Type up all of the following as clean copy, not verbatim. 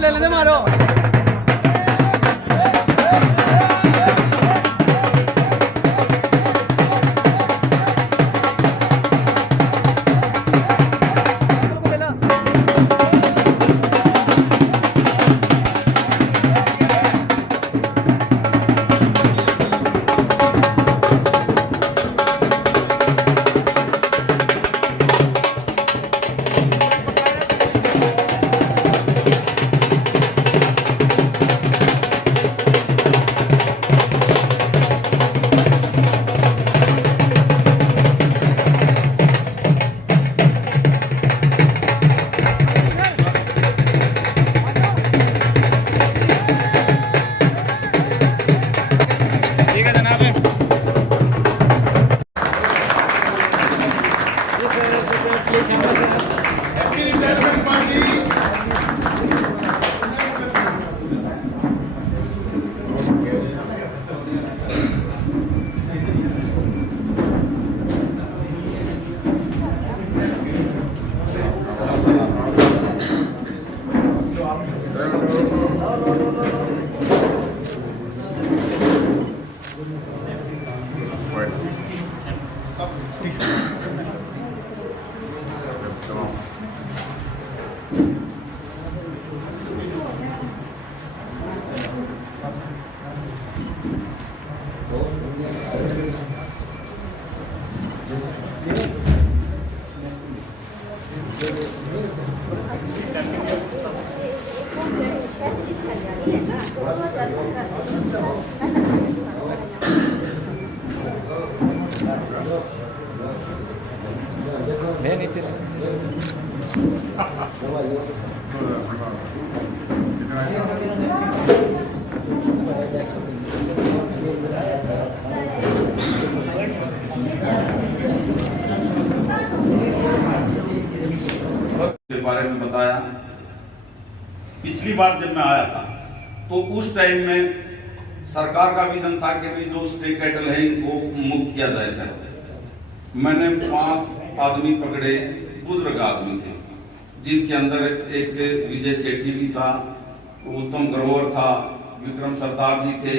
ले लेने मारो। के बारे में बताया। पिछली बार जब मैं आया था तो उस टाइम में सरकार का विजन था कि भी जो स्टे कैटल है इनको मुक्त किया जाए सर। मैंने 5 आदमी पकड़े, बुजुर्ग आदमी थे, जिनके अंदर एक विजय सेठी भी था, उत्तम ग्रोवर था, विक्रम सरदार जी थे,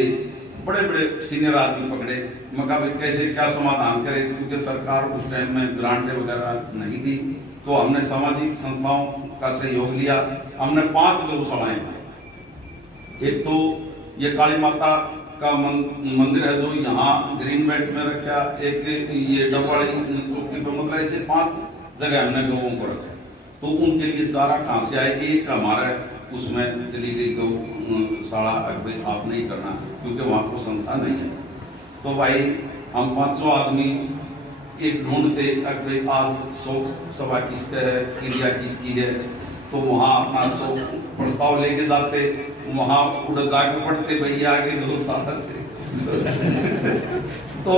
बड़े बड़े सीनियर आदमी पकड़े। मैं कहा कैसे क्या समाधान करें, क्योंकि सरकार उस टाइम में ग्रांटें वगैरह नहीं थी। तो हमने सामाजिक संस्थाओं का सहयोग लिया। हमने 5 गौशालाएं बनाई। एक तो ये काली माता का मंदिर है जो यहाँ ग्रीन बेल्ट में रखा, एक ये डबवाड़ी, मतलब ऐसे 5 जगह हमने गौओं को रखा। तो उनके लिए चारा कहाँ से आए, एक हमारा उसमें चली गई गौशाला आप नहीं करना, क्योंकि वहाँ को संस्था नहीं है। तो भाई हम 500 आदमी एक ढूंढते तक आज शोक सभा किसका है, क्रिया किसकी है, तो वहाँ अपना शोक प्रस्ताव लेके जाते, वहाँ उड़ जाके पढ़ते भैया आगे गौशाला से तो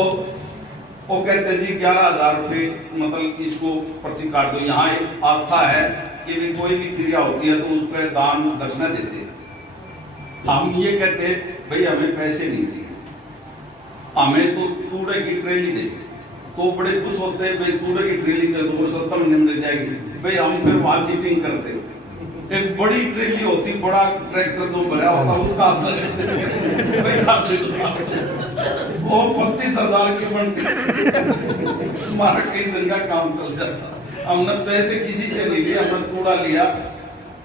वो कहते जी 11,000 रुपये मतलब इसको पर्ची काट दो। यहाँ एक आस्था है कि भी कोई भी क्रिया होती है तो उस पर दान दक्षिणा देते। हम ये कहते भाई हमें पैसे नहीं चाहिए, हमें तो तूड़े की ट्रेली दे। तो बड़े खुश होते हैं, भाई तूड़े की ट्रेली दे दो, वो सस्ता में मिल जाएगी। भाई हम फिर वहां चीटिंग करते। एक बड़ी ट्रेली होती, बड़ा ट्रैक्टर जो भरा होता उसका वो 25,000 की बनती हमारा कई दिन का काम चल जाता। हमने पैसे किसी से नहीं लिया, हमने तूड़ा लिया।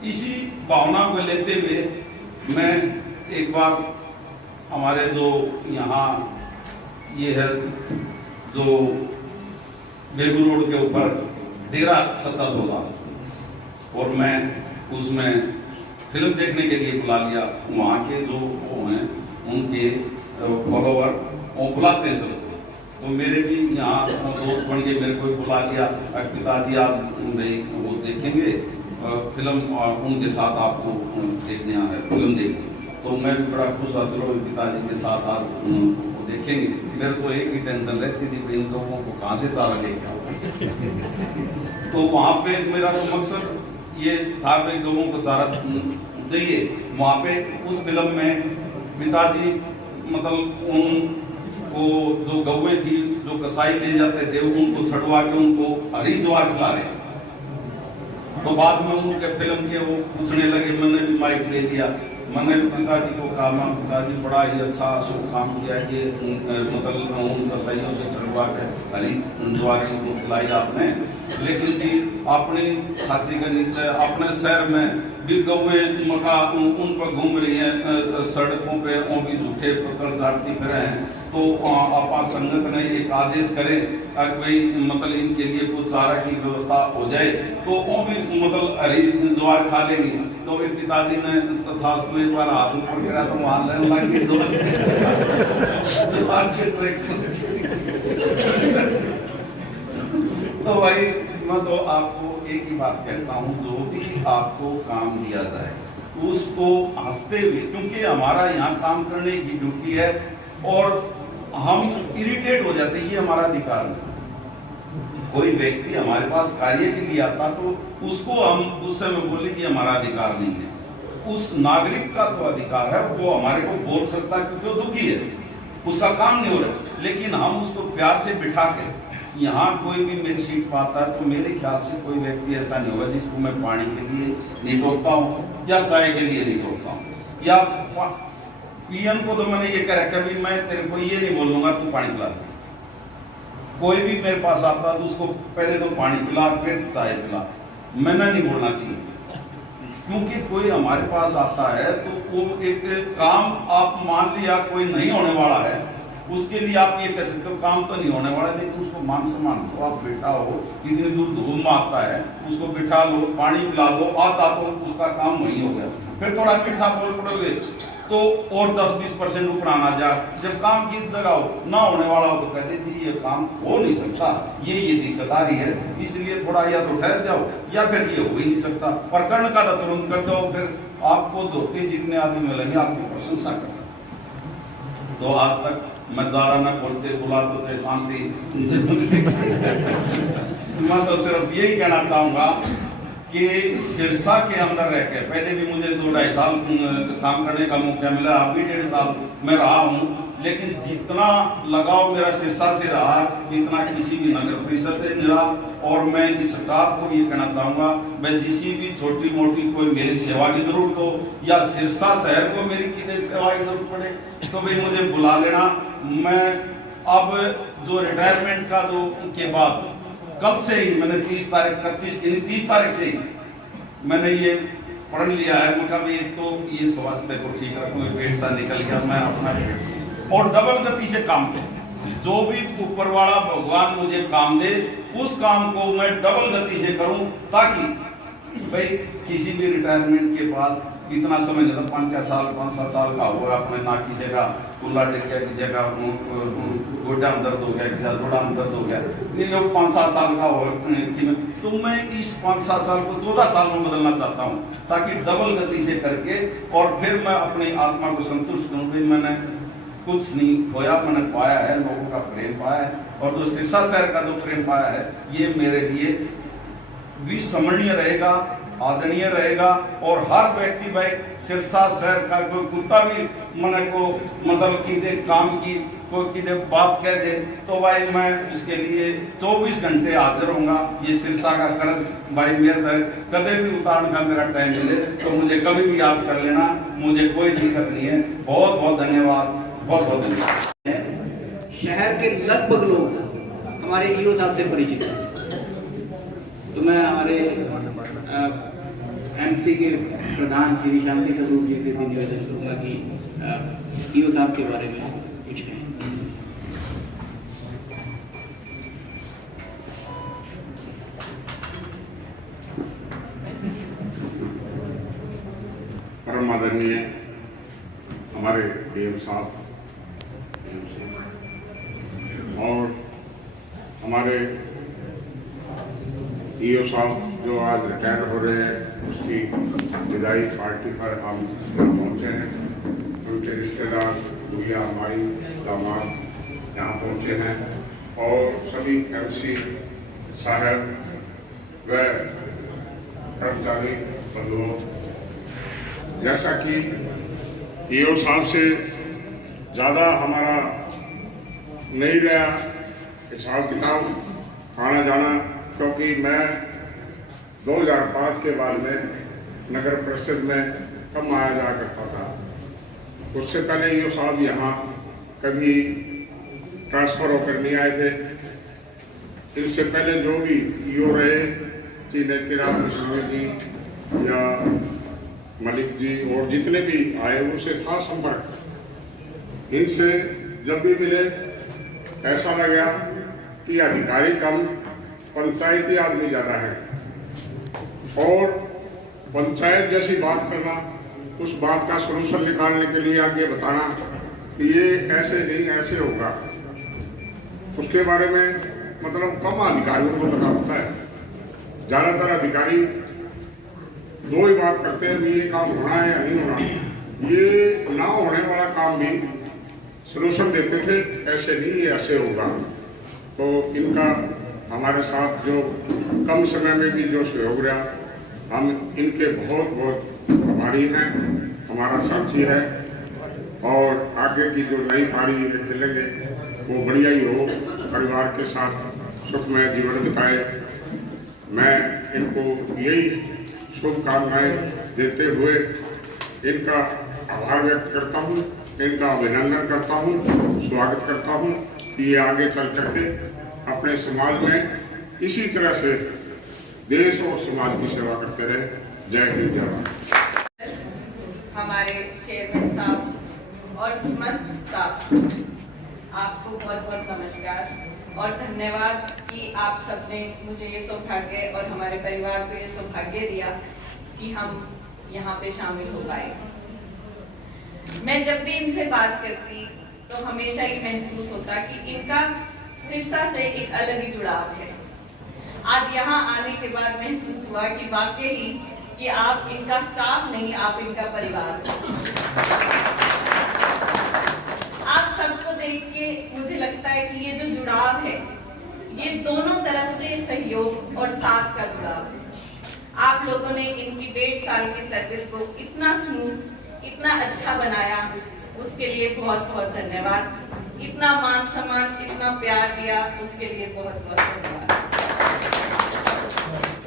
इसी भावना को लेते हुए मैं एक बार हमारे जो यहाँ ये है जो बेगू रोड के ऊपर डेरा सच्चा सौदा, और मैं उसमें फिल्म देखने के लिए बुला लिया। वहाँ के जो वो हैं उनके फॉलोवर वो बुलाते हैं सब। तो मेरे भी यहाँ दोस्त बन के मेरे को बुला लिया, पिताजी आज भाई वो देखेंगे फिल्म, और उनके साथ आपको देखने आ रहे फिल्म देखने। तो मैं भी बड़ा खुश था, चलो पिताजी के साथ आज देखेंगे। मेरे तो एक ही टेंशन रहती थी भाई इन लोगों को कहाँ से चारा लेके आओ तो वहाँ पे मेरा तो मकसद ये था कि लोगों को चारा चाहिए। वहाँ पे उस फिल्म में पिताजी मतलब उनको जो गौएं थी जो कसाई ले जाते थे उनको छड़वा के उनको हरी ज्वार खिला रहे। तो बाद में उनके फिल्म के वो पूछने लगे, मैंने भी माइक ले लिया। मैंने पिताजी को कहा, मैं पिताजी बड़ा ही अच्छा शुभ काम किया, ये मतलब उनका सहयोग से चढ़वा के हरी द्वारी को खिलाई आपने, लेकिन जी अपनी छाती के नीचे अपने शहर में भी गौएं मका उन पर घूम रही हैं सड़कों पे, वो भी झूठे पत्थर झाड़ती फिर हैं। तो आपा संगत ने एक आदेश करें कि भाई मतलब इनके लिए कुछ चारा की व्यवस्था हो जाए, तो वो भी मतलब हरी ज्वार खा लेंगी। तो भी पिताजी ने तथा तो एक बार हाथ ऊपर गिरा तो वहां लेने लगे तो भाई मैं तो आपको एक ही बात कहता हूँ, जो भी आपको काम दिया जाए उसको हंसते हुए, क्योंकि हमारा यहाँ काम करने की ड्यूटी है और हम इरिटेट हो जाते हैं, ये हमारा अधिकार नहीं। कोई व्यक्ति हमारे पास कार्य के लिए आता तो उसको हम उस समय बोले कि हमारा अधिकार नहीं है। उस नागरिक का तो अधिकार है, वो हमारे को बोल सकता है क्योंकि वो दुखी है, उसका काम नहीं हो रहा, लेकिन हम उसको प्यार से बिठा के यहाँ कोई भी मेरी सीट पर आता है तो मेरे ख्याल से कोई व्यक्ति ऐसा नहीं होगा जिसको मैं पानी के लिए नहीं टोकता हूँ या चाय के लिए नहीं टोकता हूँ, या पीएम को तो मैंने ये कह रखा भी मैं तेरे को ये नहीं बोलूँगा तू पानी पिला। कोई भी मेरे पास आता है तो उसको पहले तो पानी पिला फिर चाय पिला, मैंने नहीं बोलना चाहिए। क्योंकि कोई हमारे पास आता है तो वो एक काम आप मान लिया कोई नहीं होने वाला है, उसके लिए आप ये कह सकते हो काम तो नहीं होने वाला, लेकिन उसको मान सम्मान दो। आप बैठा हो, इतनी दूर धूम आता है, उसको बिठा लो, पानी पिला दो, आता तो उसका काम वही हो गया। फिर थोड़ा मीठा बोल पड़ोगे तो और 10-20% ऊपर आना जा। जब काम की जगह हो ना होने वाला हो तो कहते थी ये काम हो नहीं सकता, ये दिक्कत आ रही है, इसलिए थोड़ा या तो ठहर जाओ या फिर ये हो ही नहीं सकता। पर कर्ण का तो तुरंत कर दो, फिर आपको धोते जितने आदमी मिलेंगे आपकी प्रशंसा करता। तो आज तक मैं ज़्यादा न बोलते बुला तो थे शांति मैं तो सिर्फ यही कहना चाहूँगा कि सिरसा के अंदर रह के पहले भी मुझे 2-2.5 साल काम करने का मौका मिला, अभी 1.5 साल मैं रहा हूँ, लेकिन जितना लगाव मेरा सिरसा से रहा इतना किसी भी नगर परिषद से नहीं रहा। और मैं इस स्टाफ को ये कहना चाहूँगा, मैं जिसी भी छोटी मोटी कोई मेरी सेवा की जरूरत हो या सिरसा शहर को मेरी किसी सेवा की जरूरत पड़े तो भाई मुझे बुला लेना। मैं अब जो रिटायरमेंट का जो के बाद कल से ही मैंने 30 तारीख से ही मैंने ये पढ़ लिया है। मतलब एक तो ये स्वास्थ्य को ठीक रखूँ, पेट सा निकल गया, मैं अपना और डबल गति से काम करूँ। जो भी ऊपर वाला भगवान मुझे काम दे उस काम को मैं डबल गति से करूँ, ताकि भाई किसी भी रिटायरमेंट के पास इतना समय नहीं था, 5-6 साल का हुआ, अपने ना की जगह कुल्ला टेक गया, किसी जगह गोड्डा में दर्द हो गया, किसी गोडा में दर्द हो गया, ये 5-7 साल का हो तो मैं इस 5-7 साल को 14 साल में बदलना चाहता हूँ, ताकि डबल गति से करके और फिर मैं अपनी आत्मा को संतुष्ट करूँ कि मैंने कुछ नहीं खोया, मैंने पाया है, लोगों का प्रेम पाया है, और जो सिरसा शहर का जो प्रेम पाया है ये मेरे लिए भी स्मरणीय रहेगा, आदरणीय रहेगा। और हर व्यक्ति भाई सिरसा शहर का कोई कुत्ता भी मन को मतलब कि काम की कोई कि बात कह दे तो भाई मैं उसके लिए 24 घंटे हाजिर होऊंगा। ये सिरसा का कर्ज भाई मेरे तक कभी भी उतारने का मेरा टाइम मिले तो मुझे कभी भी याद कर लेना, मुझे कोई दिक्कत नहीं है। बहुत बहुत धन्यवाद, बहुत बहुत धन्यवाद। शहर के लगभग लोग हमारे ईओ साहब से परिचित हैं, तो मैं हमारे एमसी के प्रधान श्री शांति स्वरूप जी से भी निवेदन करूँगा कि ईओ साहब के बारे में कुछ कहें। परम आदरणीय हमारे डीएम साहब और हमारे ईओ साहब जो आज रिटायर हो रहे हैं, उसकी विदाई पार्टी पर हम पहुँचे हैं। उनके रिश्तेदार भैया हमारी दामाद यहाँ पहुँचे हैं और सभी एमसी साहब व कर्मचारी बंधुओं, जैसा कि ईओ साहब से ज़्यादा हमारा नहीं रहा हिसाब किताब आना जाना, क्योंकि मैं 2005 के बाद में नगर परिषद में कम आया जा करता था। उससे पहले ये साहब यहाँ कभी ट्रांसफर होकर नहीं आए थे। इनसे पहले जो भी ईओ रहे, चिराग स्वामी जी या मलिक जी और जितने भी आए उनसे था संपर्क। इनसे जब भी मिले ऐसा लगा कि अधिकारी कम, पंचायती आदमी ज़्यादा है, और पंचायत जैसी बात करना, उस बात का सलूशन निकालने के लिए आगे बताना कि ये ऐसे नहीं ऐसे होगा, उसके बारे में मतलब कम अधिकारियों को पता होता है। ज़्यादातर अधिकारी दो ही बात करते हैं कि ये काम होना है या नहीं होना। ये ना होने वाला काम भी सलूशन देते थे, ऐसे नहीं ये ऐसे होगा। तो इनका हमारे साथ जो कम समय में भी जो सहयोग रहा, हम इनके बहुत बहुत आभारी हैं। हमारा साथी है और आगे की जो नई पारी ये खेलेंगे वो बढ़िया ही हो, परिवार के साथ सुखमय जीवन बिताए। मैं इनको यही शुभकामनाएं देते हुए इनका आभार व्यक्त करता हूँ, इनका अभिनंदन करता हूँ, स्वागत करता हूँ कि ये आगे चल करके अपने समाज में इसी तरह से देश और समाज की सेवा करते रहे। जय हिंद, जय भारत। हमारे चेयरमैन साहब और समस्त स्टाफ, आपको बहुत बहुत नमस्कार और धन्यवाद कि आप सबने मुझे ये सौभाग्य और हमारे परिवार को ये सौभाग्य दिया कि हम यहाँ पे शामिल हो पाए। मैं जब भी इनसे बात करती तो हमेशा ये महसूस होता कि इनका सिरसा से एक अलग ही जुड़ाव है। आज यहाँ आने के बाद महसूस हुआ कि वाकई ही कि आप इनका स्टाफ नहीं, आप इनका परिवार हो। आप सबको देख के मुझे लगता है कि ये जो जुड़ाव है ये दोनों तरफ से सहयोग और साथ का जुड़ाव है। आप लोगों ने इनकी 1.5 साल की सर्विस को इतना स्मूथ, इतना अच्छा बनाया, उसके लिए बहुत बहुत धन्यवाद। इतना मान सम्मान, इतना प्यार दिया, उसके लिए बहुत बहुत धन्यवाद।